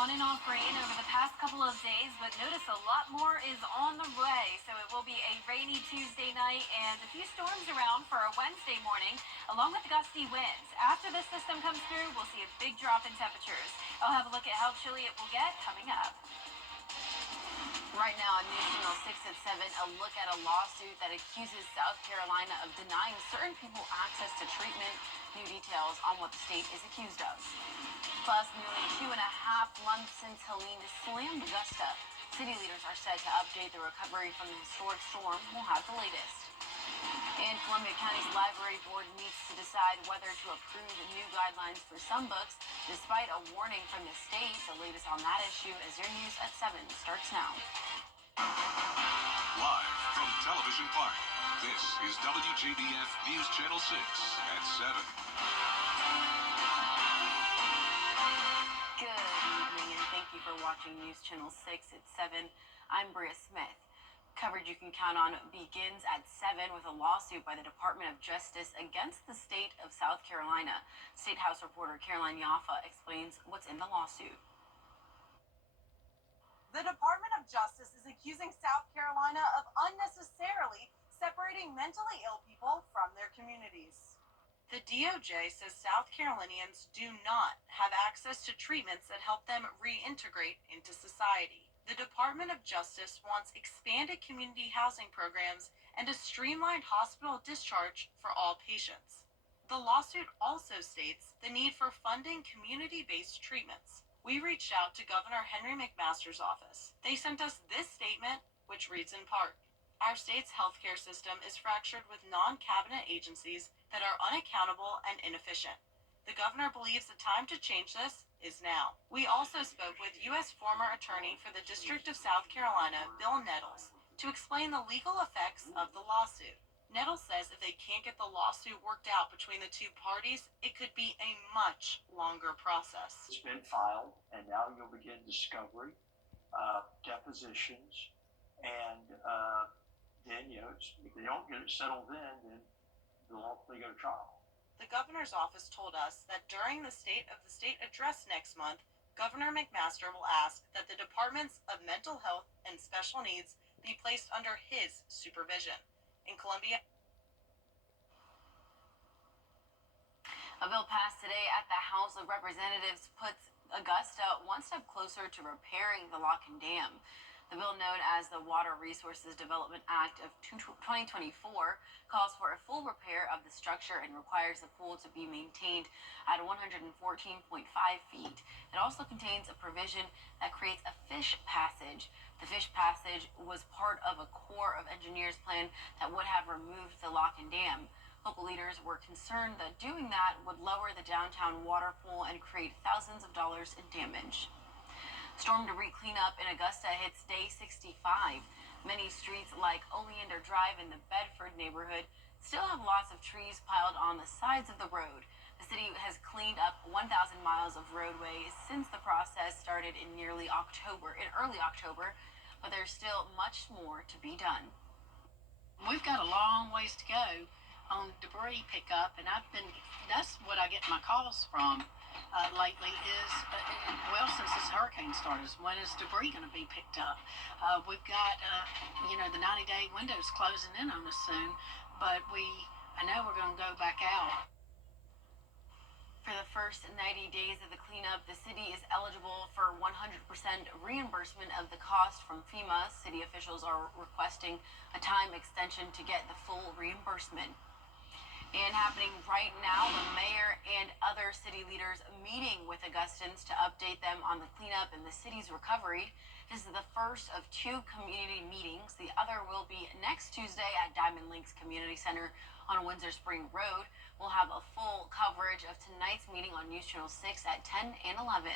On and off rain over the past couple of days, but notice a lot more is on the way. So it will be a rainy Tuesday night and a few storms around for a Wednesday morning, along with gusty winds. After this system comes through, we'll see a big drop in temperatures. I'll have a look at how chilly it will get coming up. Right now on News Channel 6 at 7, a look at a lawsuit that accuses South Carolina of denying certain people access to treatment. New details on what the state is accused of. Plus, nearly 2.5 months since Helene slammed Augusta. City leaders are set to update the recovery from the historic storm. We'll have the latest. And Columbia County's library board meets to decide whether to approve new guidelines for some books, despite a warning from the state. The latest on that issue as your news at 7 starts now. Live from Television Park, this is WJBF News Channel 6 at 7. Good evening, and thank you for watching News Channel 6 at 7. I'm Bria Smith. Coverage you can count on begins at 7 with a lawsuit by the Department of Justice against the state of South Carolina. State House reporter Caroline Yaffa explains what's in the lawsuit. The Department of Justice is accusing South Carolina of unnecessarily separating mentally ill people from their communities. The DOJ says South Carolinians do not have access to treatments that help them reintegrate into society. The Department of Justice wants expanded community housing programs and a streamlined hospital discharge for all patients. The lawsuit also states the need for funding community-based treatments. We reached out to Governor Henry McMaster's office. They sent us this statement, which reads in part, "Our state's healthcare system is fractured with non-cabinet agencies that are unaccountable and inefficient. The governor believes the time to change this is now." We also spoke with U.S. former attorney for the District of South Carolina, Bill Nettles, to explain the legal effects of the lawsuit. Nettles says if they can't get the lawsuit worked out between the two parties, it could be a much longer process. It's been filed, and now you'll begin discovery, depositions, and then, if they don't get it settled then they'll ultimately go to trial. The governor's office told us that during the State of the State address next month, Governor McMaster will ask that the Departments of Mental Health and Special Needs be placed under his supervision. In Columbia, A bill passed today at the House of Representatives puts Augusta one step closer to repairing the lock and dam. The bill, known as the Water Resources Development Act of 2024, calls for a full repair of the structure and requires the pool to be maintained at 114.5 feet. It also contains a provision that creates a fish passage. The fish passage was part of a Corps of Engineers plan that would have removed the lock and dam. Local leaders were concerned that doing that would lower the downtown water pool and create thousands of dollars in damage. Storm debris cleanup in Augusta hits day 65. Many streets like Oleander Drive in the Bedford neighborhood still have lots of trees piled on the sides of the road. The city has cleaned up 1,000 miles of roadway since the process started in early October, but there's still much more to be done. We've got a long ways to go on debris pickup, and that's what I get my calls from lately is, since this hurricane started, when is debris going to be picked up? We've got, the 90-day window's closing in on us soon, but I know we're going to go back out. For the first 90 days of the cleanup, the city is eligible for 100% reimbursement of the cost from FEMA. City officials are requesting a time extension to get the full reimbursement. And happening right now, the mayor and other city leaders meeting with Augustans to update them on the cleanup and the city's recovery. This is the first of 2 community meetings. The other will be next Tuesday at Diamond Links Community Center on Windsor Spring Road. We'll have a full coverage of tonight's meeting on News Channel 6 at 10 and 11.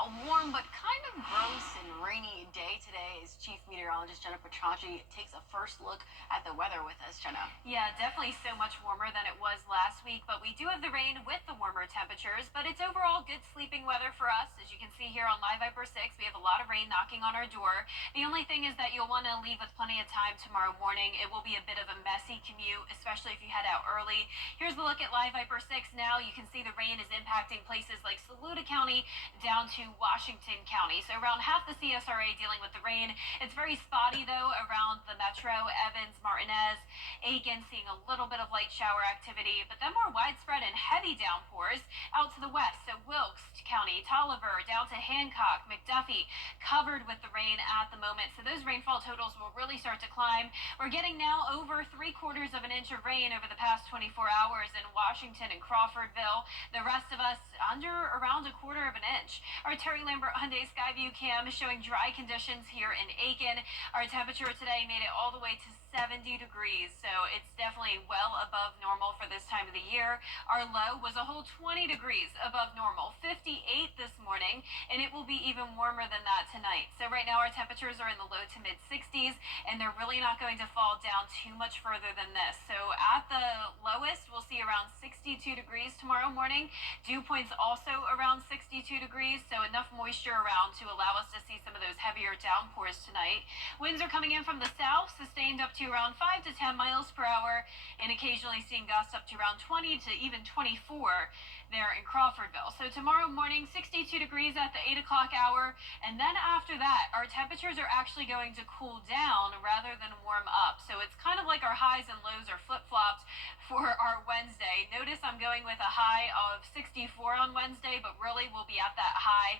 A warm but kind of gross and rainy day today as Chief Meteorologist Jenna Petracci takes a first look at the weather with us. Jenna. Yeah, definitely so much warmer than it was last week, but we do have the rain with the warmer temperatures, but it's overall good sleeping weather for us. As you can see here on Live Viper 6, we have a lot of rain knocking on our door. The only thing is that you'll want to leave with plenty of time tomorrow morning. It will be a bit of a messy commute, especially if you head out early. Here's the look at Live Viper 6 now. You can see the rain is impacting places like Saluda County down to Washington County. So around half the CSRA dealing with the rain. It's very spotty though around the metro, Evans, Martinez, Aiken seeing a little bit of light shower activity, but then more widespread and heavy downpours out to the west. So Wilkes County, Tolliver, down to Hancock, McDuffie, covered with the rain at the moment. So those rainfall totals will really start to climb. We're getting now over 3/4 of an inch of rain over the past 24 hours in Washington and Crawfordville. The rest of us under around 1/4 of an inch. Our Terry Lambert Hyundai Skyview cam is showing dry conditions here in Aiken. Our temperature today made it all the way to 70 degrees, so it's definitely well above normal for this time of the year. Our low was a whole 20 degrees above normal, 58 this morning, and it will be even warmer than that tonight. So right now our temperatures are in the low to mid 60s, and they're really not going to fall down too much further than this. So at the lowest, we'll see around 62 degrees tomorrow morning. Dew points also around 62 degrees, so enough moisture around to allow us to see some of those heavier downpours tonight. Winds are coming in from the south, sustained up to around 5 to 10 miles per hour, and occasionally seeing gusts up to around 20 to even 24 there in Crawfordville. So tomorrow morning, 62 degrees at the 8 o'clock hour, and then after that, our temperatures are actually going to cool down rather than warm up. So it's kind of like our highs and lows are flip-flopped for our Wednesday. Notice I'm going with a high of 64 on Wednesday, but really we'll be at that high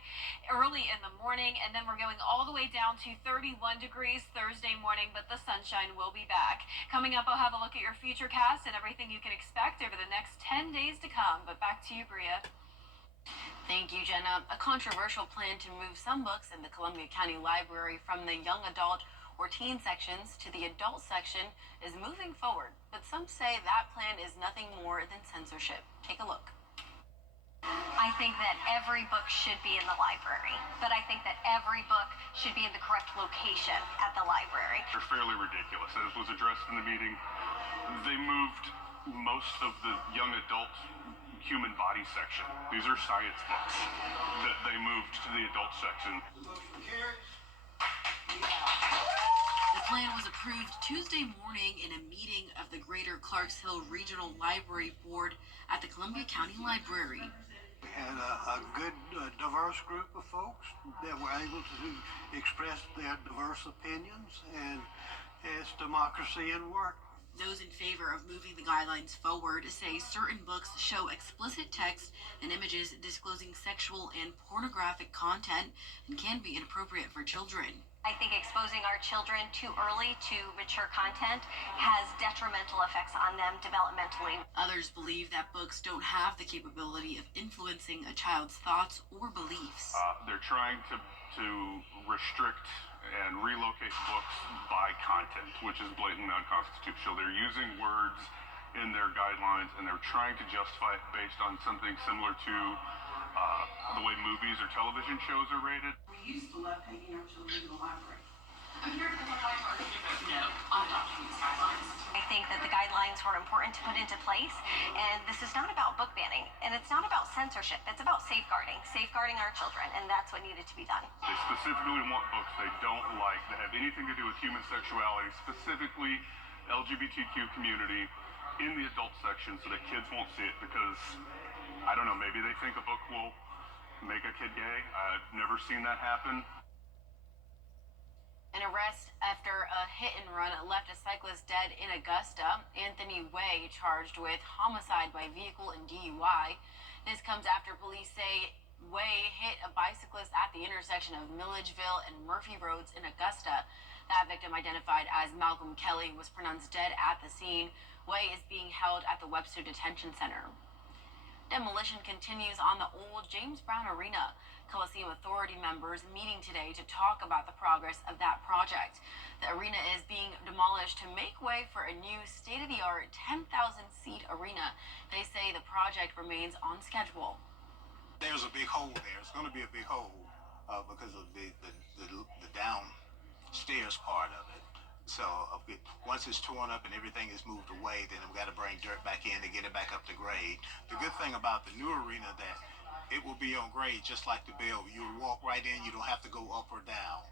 early in the morning, and then we're going all the way down to 31 degrees Thursday morning, but the sunshine will be back. Coming up, I'll have a look at your future cast and everything you can expect over the next 10 days to come. But back to you, Bria. Thank you, Jenna. A controversial plan to move some books in the Columbia County Library from the young adult or teen sections to the adult section is moving forward, but some say that plan is nothing more than censorship. Take a look. I think that every book should be in the library, but I think that every book should be in the correct location at the library. They're fairly ridiculous. As was addressed in the meeting, they moved most of the young adult human body section. These are science books that they moved to the adult section. The plan was approved Tuesday morning in a meeting of the Greater Clarksville Regional Library Board at the Columbia County Library. We had a good, diverse group of folks that were able to express their diverse opinions, and it's democracy in work. Those in favor of moving the guidelines forward say certain books show explicit text and images disclosing sexual and pornographic content and can be inappropriate for children. I think exposing our children too early to mature content has detrimental effects on them developmentally. Others believe that books don't have the capability of influencing a child's thoughts or beliefs. They're trying to restrict and relocate books by content, which is blatantly unconstitutional. They're using words in their guidelines, and they're trying to justify it based on something similar to the way movies or television shows are rated. We used to love taking our children to the library. I'm here for the library to vote no on adopting these guidelines. I think that the guidelines were important to put into place, and this is not about book banning, and it's not about censorship. It's about safeguarding our children, and that's what needed to be done. They specifically want books they don't like that have anything to do with human sexuality, specifically LGBTQ community, in the adult section so that kids won't see it because, I don't know, maybe they think a book will make a kid gay. I've never seen that happen. An arrest after a hit and run left a cyclist dead in Augusta. Anthony Way charged with homicide by vehicle and DUI. This comes after police say Way hit a bicyclist at the intersection of Milledgeville and Murphy Roads in Augusta. That victim, identified as Malcolm Kelly, was pronounced dead at the scene. Way is being held at the Webster Detention Center. Demolition continues on the old James Brown Arena. Coliseum Authority members meeting today to talk about the progress of that project. The arena is being demolished to make way for a new state-of-the-art 10,000-seat arena. They say the project remains on schedule. There's a big hole there. It's going to be a big hole because of the downstairs part of it. So once it's torn up and everything is moved away, then we've got to bring dirt back in to get it back up to grade. The good thing about the new arena that it will be on grade just like the Bill. You'll walk right in. You don't have to go up or down.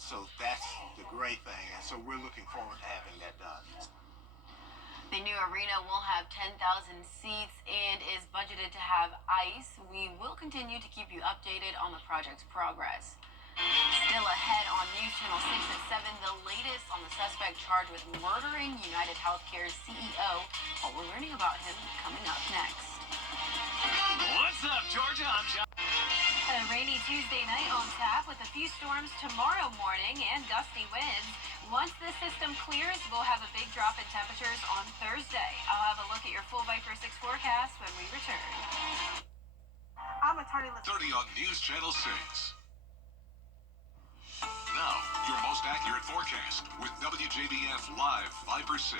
So that's the great thing. And so we're looking forward to having that done. The new arena will have 10,000 seats and is budgeted to have ice. We will continue to keep you updated on the project's progress. Still ahead on News Channel 6 at 7, the latest on the suspect charged with murdering United Healthcare's CEO. What we're learning about him coming up next. What's up, Georgia? I'm John. A rainy Tuesday night on tap with a few storms tomorrow morning and gusty winds. Once the system clears, we'll have a big drop in temperatures on Thursday. I'll have a look at your full Viper 6 forecast when we return. I'm attorney. 30 on News Channel 6. Now, your most accurate forecast with WJBF Live Viper 6.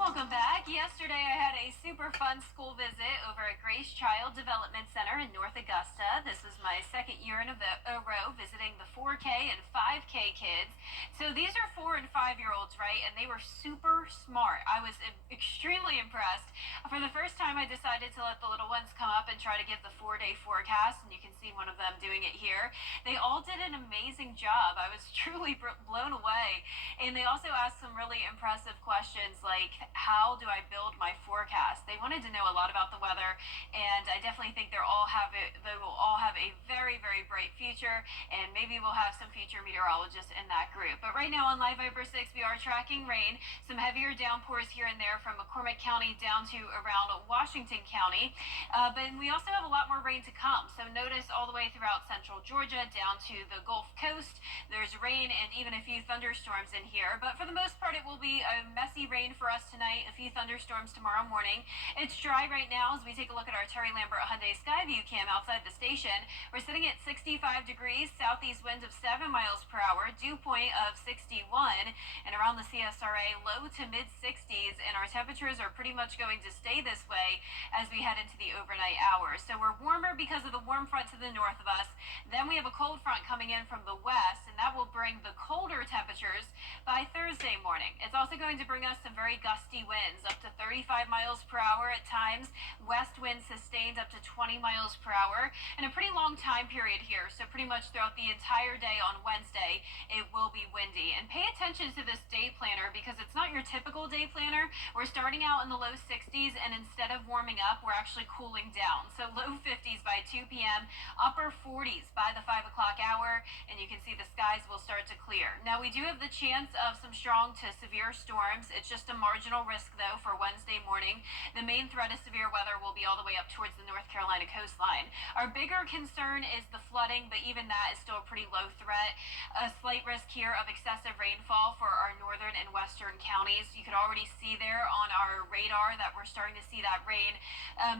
Welcome back. Yesterday I had a super fun school visit over at Grace Child Development Center in North Augusta. This is my second year in a row visiting the 4K and 5K kids. So these are 4 and 5-year-olds, right? And they were super smart. I was extremely impressed. For the first time, I decided to let the little ones come up and try to give the 4-day forecast, and you can see one of them doing it here. They all did an amazing job. I was truly blown away. And they also asked some really impressive questions like, how do I build my forecast? They wanted to know a lot about the weather, and I definitely think they will all have a very, very bright future, and maybe we'll have some future meteorologists in that group. But right now on Live Viper 6, we are tracking rain, some heavier downpours here and there from McCormick County down to around Washington County. But we also have a lot more rain to come. So notice all the way throughout central Georgia down to the Gulf Coast, there's rain and even a few thunderstorms in here. But for the most part, it will be a messy rain for us tonight, a few thunderstorms tomorrow morning. It's dry right now as we take a look at our Terry Lambert Hyundai Skyview cam outside the station. We're sitting at 65 degrees, southeast winds of 7 miles per hour, dew point of 61, and around the CSRA, low to mid 60s, and our temperatures are pretty much going to stay this way as we head into the overnight hours. So we're warmer because of the warm front to the north of us. Then we have a cold front coming in from the west, and that will bring the colder temperatures by Thursday morning. It's also going to bring us some very gusty winds, up to 35 miles per hour at times, west winds sustained up to 20 miles per hour, and a pretty long time period here. So pretty much throughout the entire day on Wednesday, it will be windy. And pay attention to this day planner because it's not your typical day planner. We're starting out in the low 60s, and instead of warming up, we're actually cooling down. So low 50s by 2 p.m., upper 40s by the 5 o'clock hour, and you can see the skies will start to clear. Now, we do have the chance of some strong to severe storms. It's just a marginal risk, though, for Wednesday morning. The main threat of severe weather will be all the way up towards the North Carolina coastline. Our bigger concern is the flooding, but even that is still a pretty low threat. A slight risk here of excessive rainfall for our northern and western counties. You can already see there on our radar that we're starting to see that rain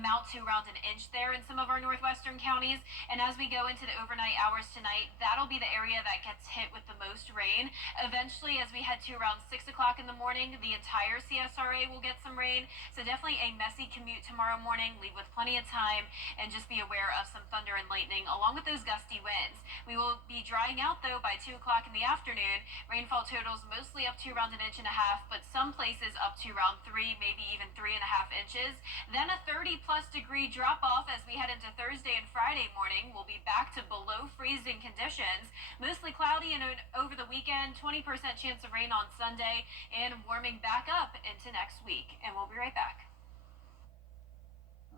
mount to around an inch there in some of our northwestern counties. And as we go into the overnight hours tonight, that'll be the area that gets hit with the most rain. Eventually, as we head to around 6 o'clock in the morning, the entire CSRA will get some rain. So definitely a messy commute tomorrow morning. Leave with plenty of time and just be aware of some thunder and lightning along with those gusty winds. We will be drying out though by 2 o'clock in the afternoon. Rainfall totals mostly up to around 1.5 inches, but some places up to around 3, maybe even 3.5 inches. Then a 30+ degree drop off as we head into Thursday and Friday morning. We'll be back to below freezing conditions. Mostly cloudy and over the weekend, 20% chance of rain on Sunday, and warming back up into next week. And we'll be right back.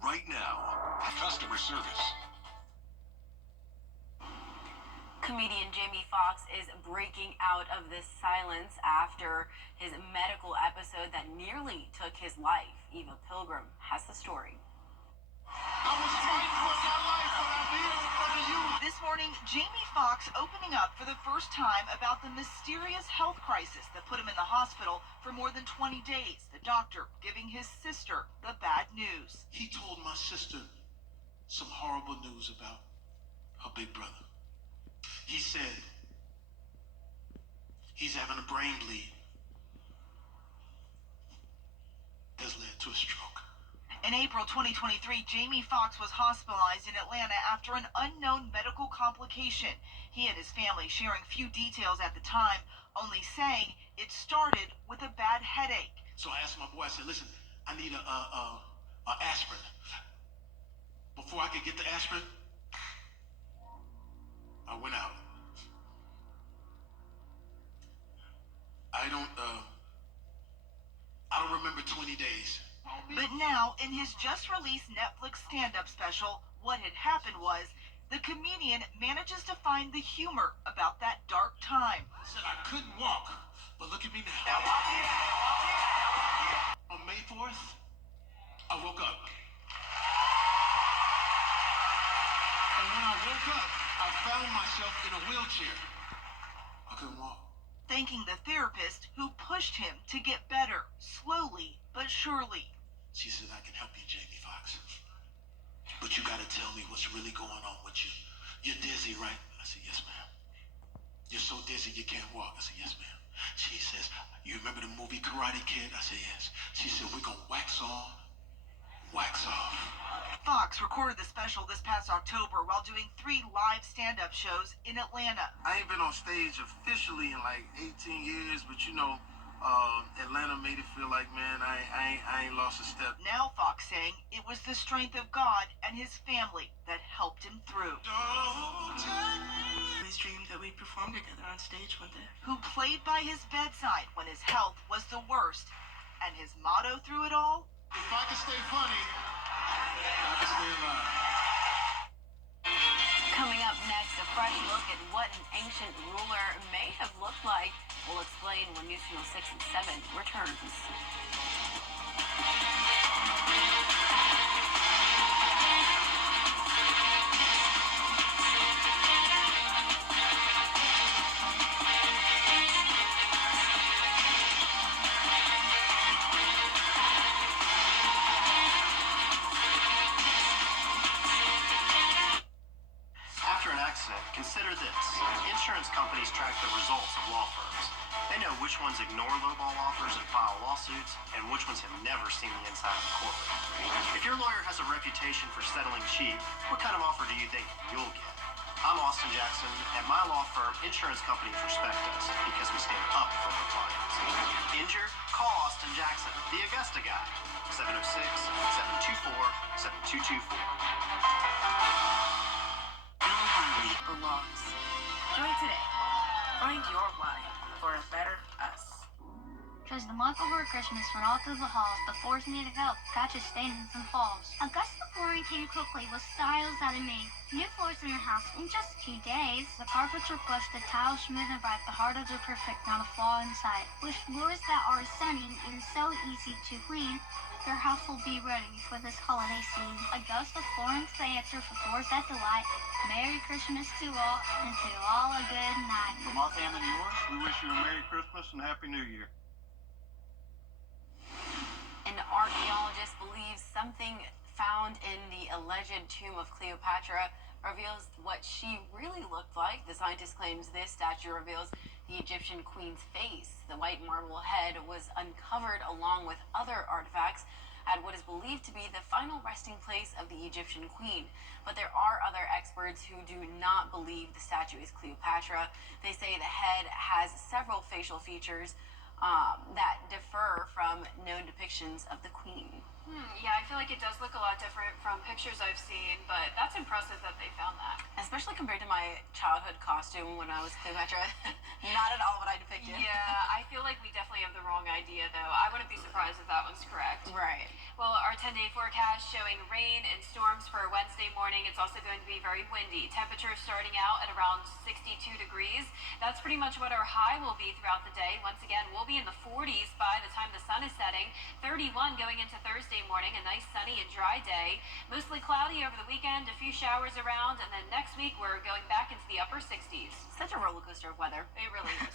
Right now, customer service. Comedian Jamie Foxx is breaking out of this silence after his medical episode that nearly took his life. Eva Pilgrim has the story. I was fighting for my life, but I'm here in front of you. This morning, Jamie Foxx opening up for the first time about the mysterious health crisis that put him in the hospital for more than 20 days. The doctor giving his sister the bad news. He told my sister some horrible news about her big brother. He said he's having a brain bleed that's led to a stroke. In April 2023, Jamie Foxx was hospitalized in Atlanta after an unknown medical complication. He and his family sharing few details at the time, only saying it started with a bad headache. So I asked my boy, I said, listen, I need a aspirin. Before I could get the aspirin, I went out. I don't remember 20 20 days. But now, in his just-released Netflix stand-up special, What Had Happened was, the comedian manages to find the humor about that dark time. I said I couldn't walk, but look at me now. On May 4th, I woke up. And when I woke up, I found myself in a wheelchair. I couldn't walk. Thanking the therapist who pushed him to get better, slowly but surely. She said, I can help you, Jamie Foxx. But you gotta tell me what's really going on with you. You're dizzy, right? I said, yes, ma'am. You're so dizzy you can't walk. I said, yes, ma'am. She says, you remember the movie Karate Kid? I said, yes. She said, we're gonna wax on, wax off. Fox recorded the special this past October while doing 3 live stand-up shows in Atlanta. I ain't been on stage officially in like 18 years, but you know, Atlanta made it feel like, man, I ain't lost a step. Now Fox saying it was the strength of God and his family that helped him through. I always dreamed that we'd perform together on stage one day. Who played by his bedside when his health was the worst. And his motto through it all? If I can stay funny, I can stay alive. Coming up next, a fresh look at what an ancient ruler may have looked like. We'll explain when News Channel 6 and 7 returns. After an accident, consider this. Insurance companies track the results of law firms. They know which ones ignore lowball offers and file lawsuits, and which ones have never seen the inside of a courtroom. If your lawyer has a reputation for settling cheap, what kind of offer do you think you'll get? I'm Austin Jackson. At my law firm, insurance companies respect us because we stand up for our clients. Injured? Call Austin Jackson, the Augusta guy. 706-724-7224. Belongs. Join today. Find your why for a better us. 'Twas the month before Christmas when all through the halls the floors needed help, patches, stains, and falls. Augusta Flooring came quickly with styles that it made. New floors in your house in just a few days. The carpets were plush, the tiles smooth and bright, the hardwoods are perfect, not a flaw inside. With floors that are stunning and so easy to clean, your house will be ready for this holiday scene. Augusta Flooring's the answer for floors that delight. Merry Christmas to all, and to all a good night. From our family and yours, we wish you a Merry Christmas and Happy New Year. An archaeologist believes something found in the alleged tomb of Cleopatra reveals what she really looked like. The scientist claims this statue reveals the Egyptian queen's face. The white marble head was uncovered along with other artifacts at what is believed to be the final resting place of the Egyptian queen. But there are other experts who do not believe the statue is Cleopatra. They say the head has several facial features that differ from known depictions of the queen. Yeah, I feel like it does look a lot different from pictures I've seen, but that's impressive that they found that. Especially compared to my childhood costume when I was Cleopatra. Not at all what I depicted. Yeah, I feel like we definitely have the wrong idea, though. I wouldn't be surprised if that one's correct. Right. Well, our 10-day forecast showing rain and storms for Wednesday morning. It's also going to be very windy. Temperatures starting out at around 62 degrees. That's pretty much what our high will be throughout the day. Once again, we'll be in the 40s by the time the sun is setting. 31 going into Thursday morning, a nice sunny and dry day. Mostly cloudy over the weekend, a few showers around, and then next week we're going back into the upper 60s. Such a roller coaster of weather. It really is.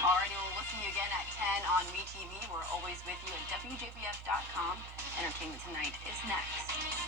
Alrighty, well, we'll see you again at 10 on MeTV. We're always with you at WJBF.com. Entertainment Tonight is next.